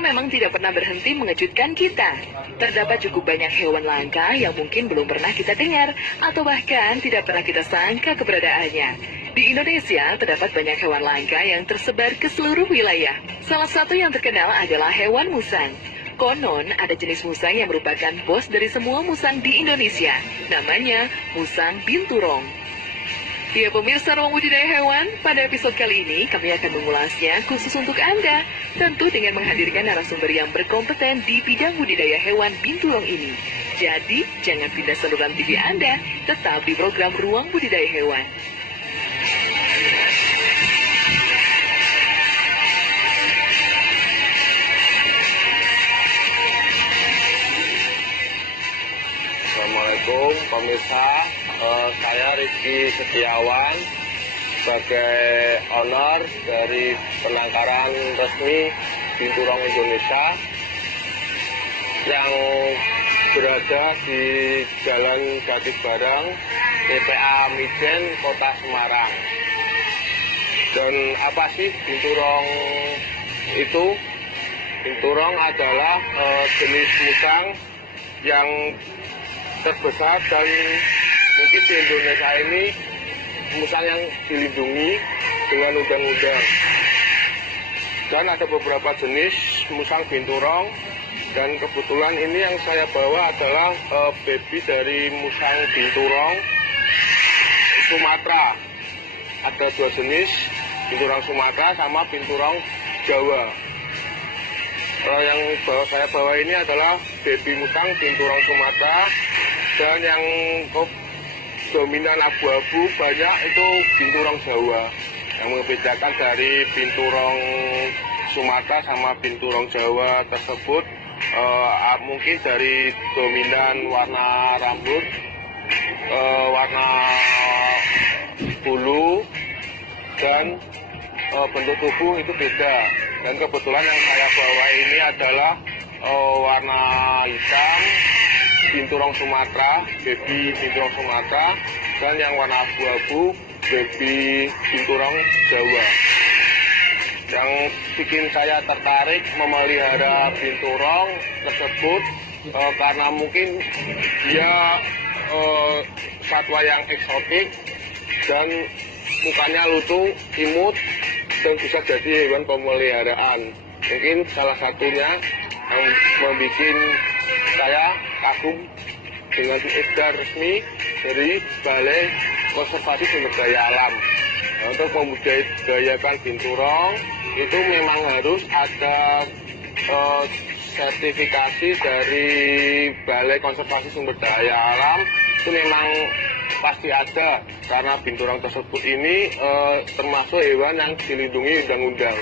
Alam memang tidak pernah berhenti mengejutkan kita. Terdapat cukup banyak hewan langka yang mungkin belum pernah kita dengar atau bahkan tidak pernah kita sangka keberadaannya. Di Indonesia terdapat banyak hewan langka yang tersebar ke seluruh wilayah. Salah satu yang terkenal adalah hewan musang. Konon ada jenis musang yang merupakan bos dari semua musang di Indonesia. Namanya musang binturong. Ya pemirsa Ruang Budidaya Hewan, pada episode kali ini kami akan mengulasnya khusus untuk Anda. Tentu dengan menghadirkan narasumber yang berkompeten di bidang budidaya hewan binturong ini. Jadi, jangan pindah saluran TV Anda, tetap di program Ruang Budidaya Hewan. Assalamualaikum pemirsa, saya Rizky Setiawan sebagai owner dari penangkaran resmi binturong Indonesia yang berada di Jalan Jati Barang, TPA Mijen, Kota Semarang. Dan apa sih binturong itu? Binturong adalah jenis musang yang terbesar dan mungkin di Indonesia ini musang yang dilindungi dengan undang-undang. Dan ada beberapa jenis musang binturong, dan kebetulan ini yang saya bawa adalah baby dari musang binturong Sumatera. Ada dua jenis, binturong Sumatera sama binturong Jawa. Yang saya bawa ini adalah baby musang binturong Sumatera, dan yang dominan abu-abu banyak itu binturong Jawa. Yang membedakan dari binturong Sumatera sama binturong Jawa tersebut mungkin dari dominan warna rambut, warna bulu, dan bentuk tubuh itu beda. Dan kebetulan yang saya bawa ini adalah warna hitam binturong Sumatera, baby binturong Sumatera, dan yang warna abu-abu baby binturong Jawa. Yang bikin saya tertarik memelihara binturong tersebut karena mungkin dia satwa yang eksotik dan mukanya lucu, imut, dan bisa jadi hewan pemeliharaan. Mungkin salah satunya yang membuat saya kagum dengan edar resmi dari Balai Konservasi Sumber Daya Alam. Untuk membudidayakan binturong itu memang harus ada sertifikasi dari Balai Konservasi Sumber Daya Alam. Itu memang pasti ada karena binturong tersebut ini termasuk hewan yang dilindungi undang-undang.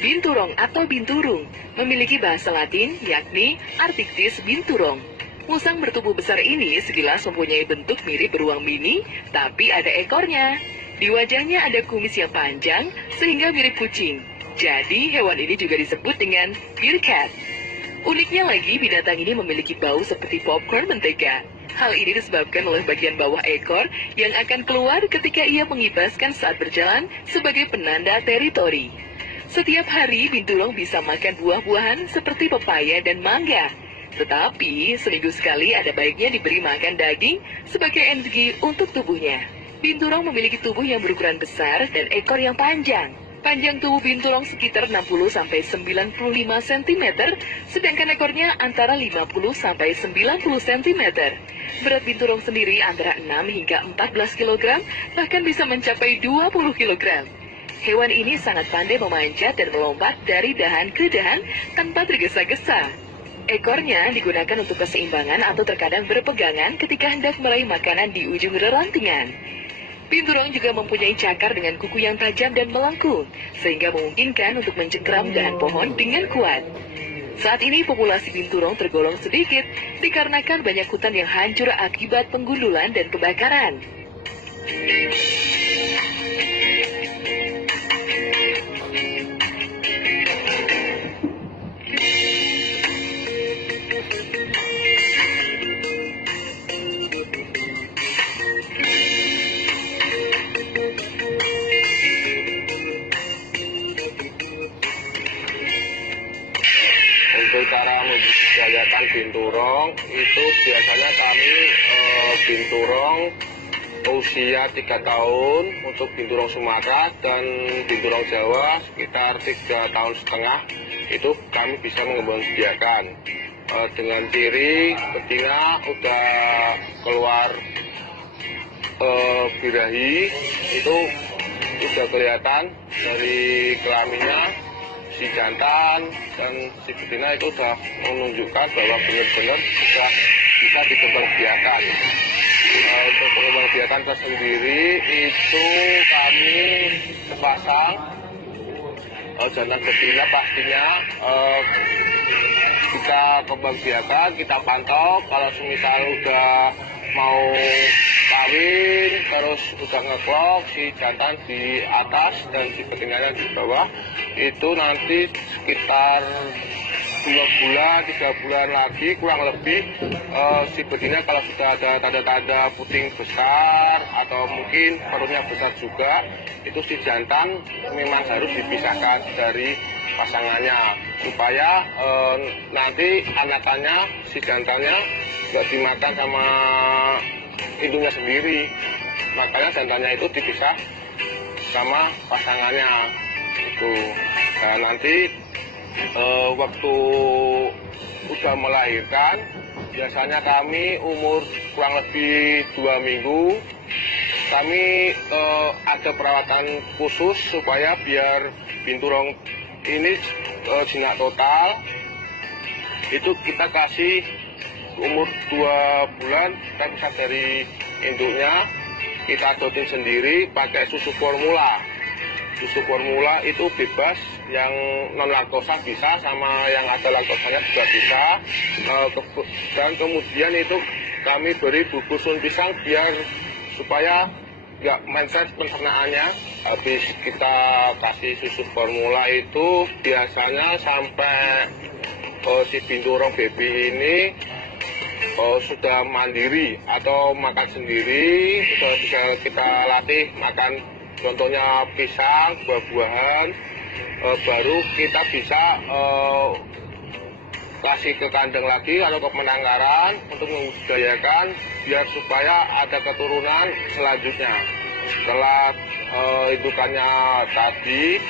Binturong atau binturung memiliki bahasa Latin yakni Arctictis binturong. Musang bertubuh besar ini sekilas mempunyai bentuk mirip beruang mini, tapi ada ekornya. Di wajahnya ada kumis yang panjang sehingga mirip kucing. Jadi hewan ini juga disebut dengan bearcat. Uniknya lagi, binatang ini memiliki bau seperti popcorn mentega. Hal ini disebabkan oleh bagian bawah ekor yang akan keluar ketika ia mengibaskan saat berjalan sebagai penanda teritori. Setiap hari binturong bisa makan buah-buahan seperti pepaya dan mangga. Tetapi seminggu sekali ada baiknya diberi makan daging sebagai energi untuk tubuhnya. Binturong memiliki tubuh yang berukuran besar dan ekor yang panjang. Panjang tubuh binturong sekitar 60-95 cm, sedangkan ekornya antara 50-90 cm. Berat binturong sendiri antara 6 hingga 14 kg, bahkan bisa mencapai 20 kg. Hewan ini sangat pandai memanjat dan melompat dari dahan ke dahan tanpa tergesa-gesa. Ekornya digunakan untuk keseimbangan atau terkadang berpegangan ketika hendak meraih makanan di ujung rerantingan. Binturong juga mempunyai cakar dengan kuku yang tajam dan melengkung, sehingga memungkinkan untuk mencengkeram dahan pohon dengan kuat. Saat ini populasi binturong tergolong sedikit dikarenakan banyak hutan yang hancur akibat penggundulan dan kebakaran. Untuk cara membudidayakan binturong itu biasanya kami binturong usia 3 tahun untuk binturong Sumatera dan binturong Jawa sekitar 3,5 tahun itu kami bisa mengembangbiakan dengan ciri betina udah keluar birahi, itu udah kelihatan dari kelaminnya. Si jantan dan si betina itu sudah menunjukkan bahwa benar-benar sudah bisa dikembangbiakan. Untuk pengembangbiakan tersendiri itu kami pasang jantan betina pastinya kita kembangbiakan, kita pantau kalau semisal udah mau kawin terus udah ngeklok si jantan di atas dan si betinanya di bawah, itu nanti sekitar 2 bulan, 3 bulan lagi kurang lebih si betina kalau sudah ada tanda-tanda puting besar atau mungkin perutnya besar juga, itu si jantan memang harus dipisahkan dari pasangannya supaya nanti anakannya, si jantannya nggak dimakan sama induknya sendiri. Makanya jantannya itu dipisah sama pasangannya itu. Nah, nanti waktu udah melahirkan biasanya kami umur kurang lebih 2 minggu kami ada perawatan khusus supaya biar binturong ini jinak total. Itu kita kasih umur 2 bulan kita bisa dari induknya kita dotin sendiri pakai susu formula. Susu formula itu bebas, yang non laktosa bisa, sama yang ada laktosanya juga bisa. Dan kemudian itu kami beri bubur sun pisang biar supaya nggak mindset pencernaannya. Habis kita kasih susu formula itu biasanya sampai si binturong baby ini sudah mandiri atau makan sendiri, sudah bisa kita latih makan contohnya pisang, buah-buahan, baru kita bisa kasih ke kandang lagi atau ke penangkaran untuk membudidayakan biar supaya ada keturunan selanjutnya. Setelah indukannya tadi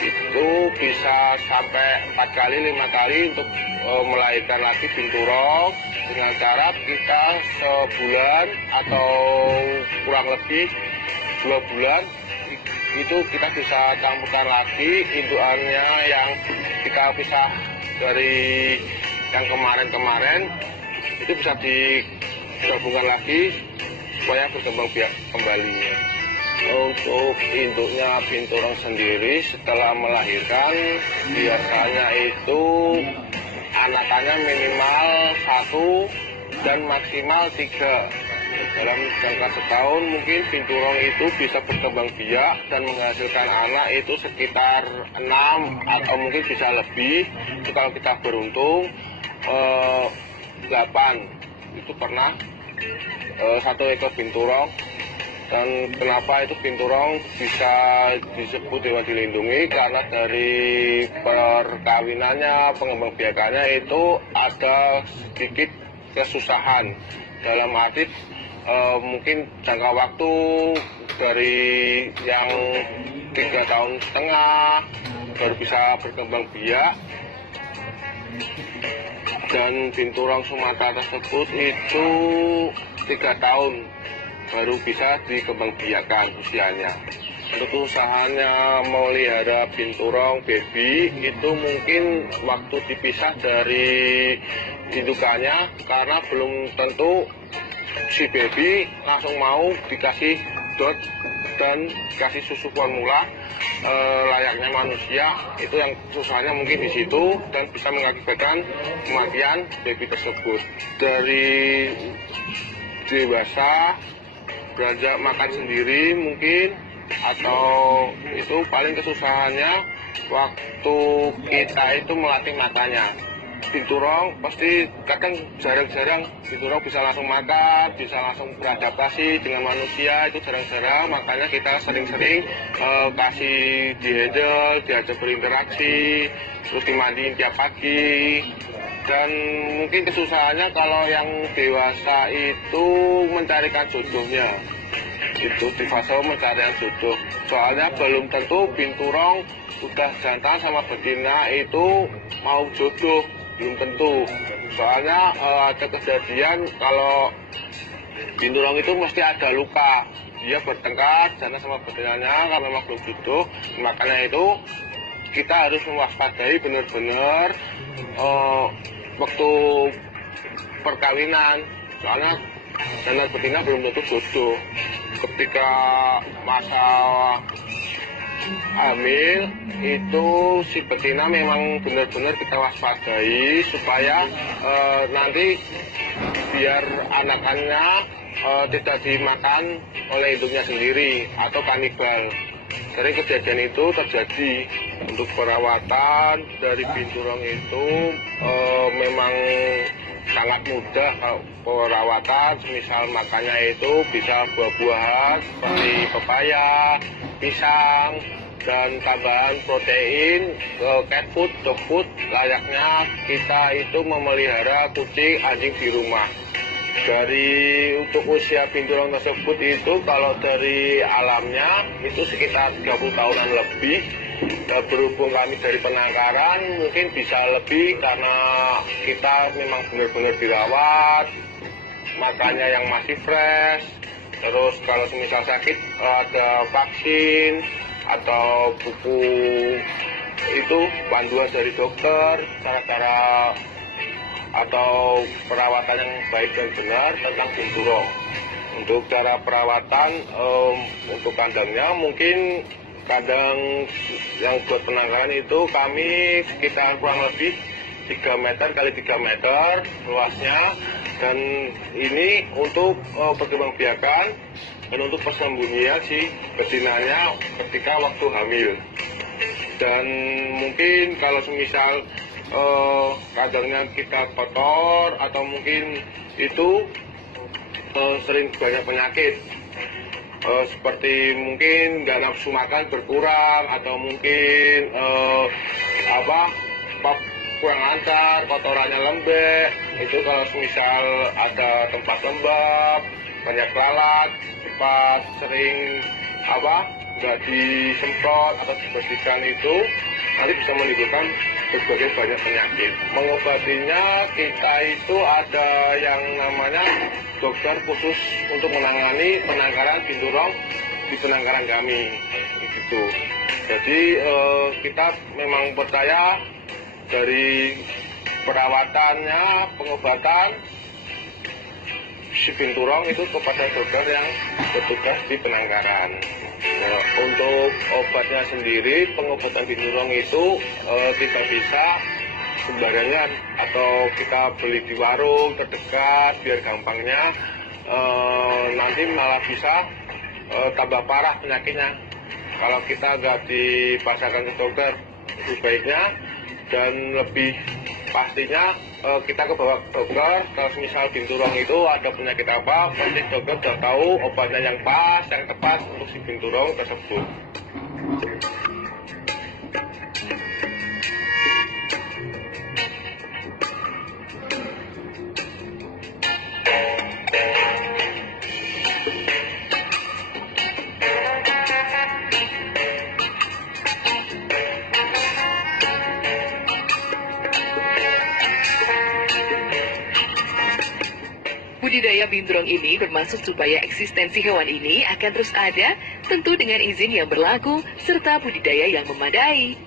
itu bisa sampai 4 kali 5 kali untuk melahirkan lagi binturong dengan cara kita sebulan atau kurang lebih 2 bulan itu kita bisa campurkan lagi indukannya yang kita pisah dari yang kemarin-kemarin, itu bisa digabungkan lagi supaya berkembang biak kembali. Untuk induknya binturong sendiri setelah melahirkan biasanya itu anakannya minimal 1 dan maksimal 3. Dalam jangka setahun mungkin binturong itu bisa berkembang biak dan menghasilkan anak itu sekitar 6 atau mungkin bisa lebih. Itu kalau kita beruntung 8 itu pernah 1 ekor binturong. Dan kenapa itu binturong bisa disebut hewan dilindungi, karena dari perkawinannya, pengembangbiakannya itu ada sedikit kesusahan dalam arti mungkin jangka waktu dari yang 3,5 tahun baru bisa berkembang biak. Dan binturong Sumatera tersebut itu 3 tahun baru bisa dikembangbiakan usianya. Untuk usahanya melihara binturong baby itu mungkin waktu dipisah dari indukannya, karena belum tentu si baby langsung mau dikasih dot dan dikasih susu formula layaknya manusia. Itu yang susahnya mungkin di situ, dan bisa mengakibatkan kematian baby tersebut. Dari dewasa beranjak makan sendiri mungkin, atau itu paling kesusahannya waktu kita itu melatih matanya. Binturong pasti kadang jarang-jarang binturong bisa langsung makan, bisa langsung beradaptasi dengan manusia, itu jarang-jarang. Makanya kita sering-sering kasih dihandle, diajak berinteraksi, terus dimandiin tiap pagi. Dan mungkin kesusahannya kalau yang dewasa itu mencarikan jodohnya, itu di fase mencarian jodoh. Soalnya belum tentu binturong udah jantan sama betina itu mau jodoh, belum tentu. Soalnya ada kejadian kalau binturong itu mesti ada luka, dia bertengkar jantan sama betinanya karena memang belum jodoh. Makanya itu kita harus mewaspadai benar-benar waktu perkawinan, soalnya jantan betina belum tentu jodoh. Ketika masa hamil itu si betina memang benar-benar kita waspadai supaya nanti biar anakannya tidak dimakan oleh induknya sendiri atau kanibal. Sering kejadian itu terjadi. Untuk perawatan dari binturong itu memang sangat mudah. Kalau perawatan semisal makannya itu bisa buah-buahan seperti pepaya, pisang, dan tambahan protein, cat food, dog food, layaknya kita itu memelihara kucing, anjing di rumah. Dari untuk usia binturong tersebut itu kalau dari alamnya itu sekitar 30 tahunan lebih. Berhubung kami dari penangkaran mungkin bisa lebih karena kita memang benar-benar dirawat, makannya yang masih fresh. Terus kalau semisal sakit ada vaksin atau buku itu panduan dari dokter, cara-cara atau perawatan yang baik dan benar tentang binturong. Untuk cara perawatan untuk kandangnya mungkin kandang yang buat penangkaran itu kami sekitar kurang lebih 3 meter kali 3 meter luasnya, dan ini untuk perkembangbiakan dan untuk persembunyian si betinanya ketika waktu hamil. Dan mungkin kalau semisal kandangnya kita kotor atau mungkin itu sering banyak penyakit, seperti mungkin nggak nafsu makan berkurang, atau mungkin kurang lancar, kotorannya lembek. Itu kalau misal ada tempat lembab, banyak lalat, cepat sering nggak disemprot atau dibersihkan, itu nanti bisa menimbulkan berbagai banyak penyakit. Mengobatinya kita itu ada yang namanya dokter khusus untuk menangani penangkaran binturong di penangkaran kami, gitu. Jadi kita memang percaya dari perawatannya, pengobatan si binturong itu kepada dokter yang bertugas di penangkaran. Nah, untuk obatnya sendiri, pengobatan binturong itu tidak bisa sembarangan atau kita beli di warung terdekat biar gampangnya, nanti malah bisa tambah parah penyakitnya. Kalau kita nggak dipasarkan ke dokter, lebih baiknya dan lebih pastinya kita ke bawah dokter. Kalau misal binturong itu ada penyakit apa, pasti dokter sudah tahu obatnya yang pas, yang tepat untuk si binturong tersebut. Budidaya binturong ini bermaksud supaya eksistensi hewan ini akan terus ada, tentu dengan izin yang berlaku, serta budidaya yang memadai.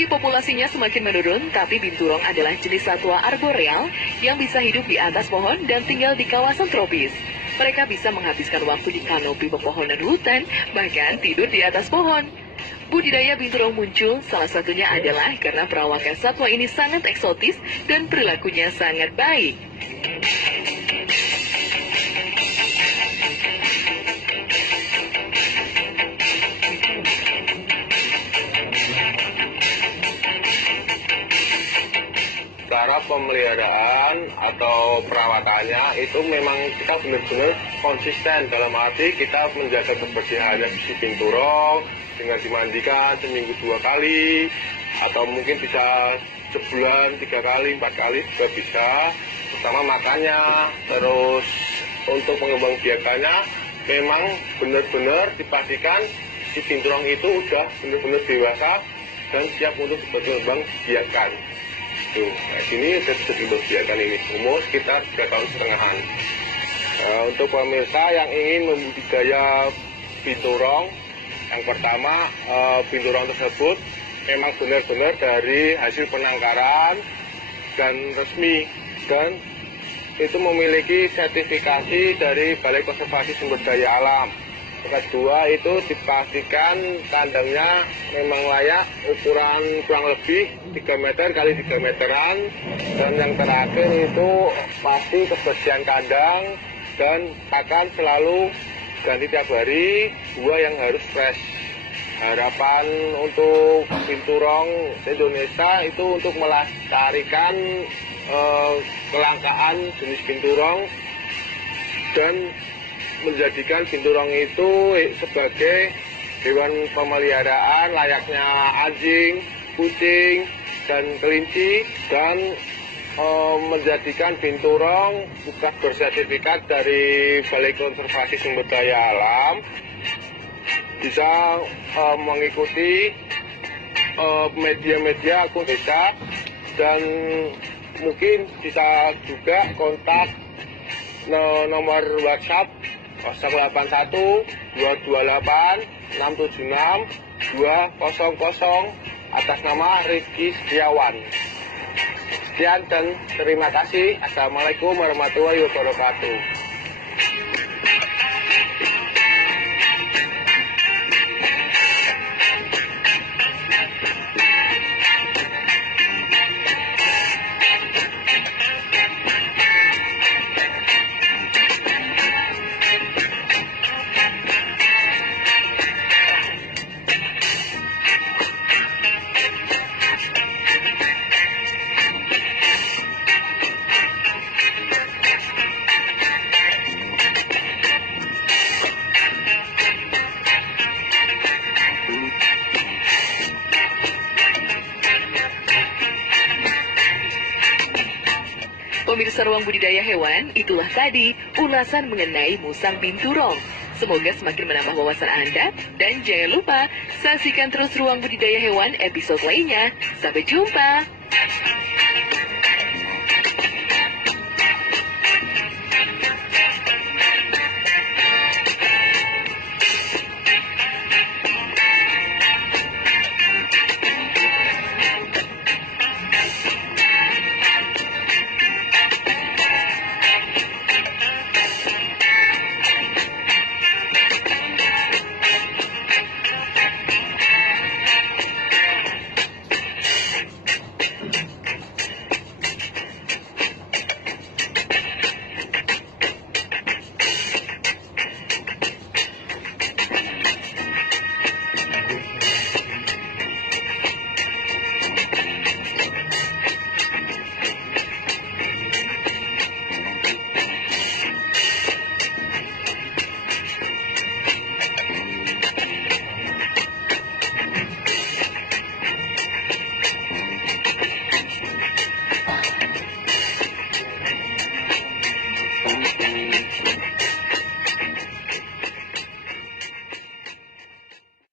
Meski populasinya semakin menurun, tapi binturong adalah jenis satwa arboreal yang bisa hidup di atas pohon dan tinggal di kawasan tropis. Mereka bisa menghabiskan waktu di kanopi pepohonan hutan, bahkan tidur di atas pohon. Budidaya binturong muncul salah satunya adalah karena perawakan satwa ini sangat eksotis dan perilakunya sangat baik. Cara pemeliharaan atau perawatannya itu memang kita benar-benar konsisten, dalam arti kita menjaga kebersihannya si binturong dengan dimandikan seminggu 2 kali atau mungkin bisa sebulan 3 kali 4 kali juga bisa, pertama makannya. Terus untuk pengembangbiakannya memang benar-benar dipastikan si binturong itu udah benar-benar dewasa dan siap untuk dikembangbiakan. Tuh, nah sini sudah dikembangbiakan ini, umur sekitar 3,5 tahun. Untuk pemirsa yang ingin membudidaya binturong, yang pertama binturong tersebut memang benar-benar dari hasil penangkaran dan resmi, dan itu memiliki sertifikasi dari Balai Konservasi Sumber Daya Alam. Yang kedua itu dipastikan kandangnya memang layak, ukuran kurang lebih 3 meter kali 3 meteran, dan yang terakhir itu pasti kebersihan kandang dan pakan selalu ganti tiap hari, buah yang harus fresh. Harapan untuk binturong Indonesia itu untuk melestarikan kelangkaan jenis binturong dan menjadikan binturong itu sebagai hewan pemeliharaan layaknya anjing, kucing, dan kelinci, dan menjadikan binturong sudah bersertifikat dari Balai Konservasi Sumber Daya Alam, bisa mengikuti media-media akun desa, dan mungkin bisa juga kontak nomor WhatsApp 081 228 676 200 atas nama Rizky Setiawan. Sekian dan terima kasih. Assalamualaikum warahmatullahi wabarakatuh. Pemirsa Ruang Budidaya Hewan, itulah tadi ulasan mengenai musang binturong. Semoga semakin menambah wawasan Anda. Dan jangan lupa, saksikan terus Ruang Budidaya Hewan episode lainnya. Sampai jumpa!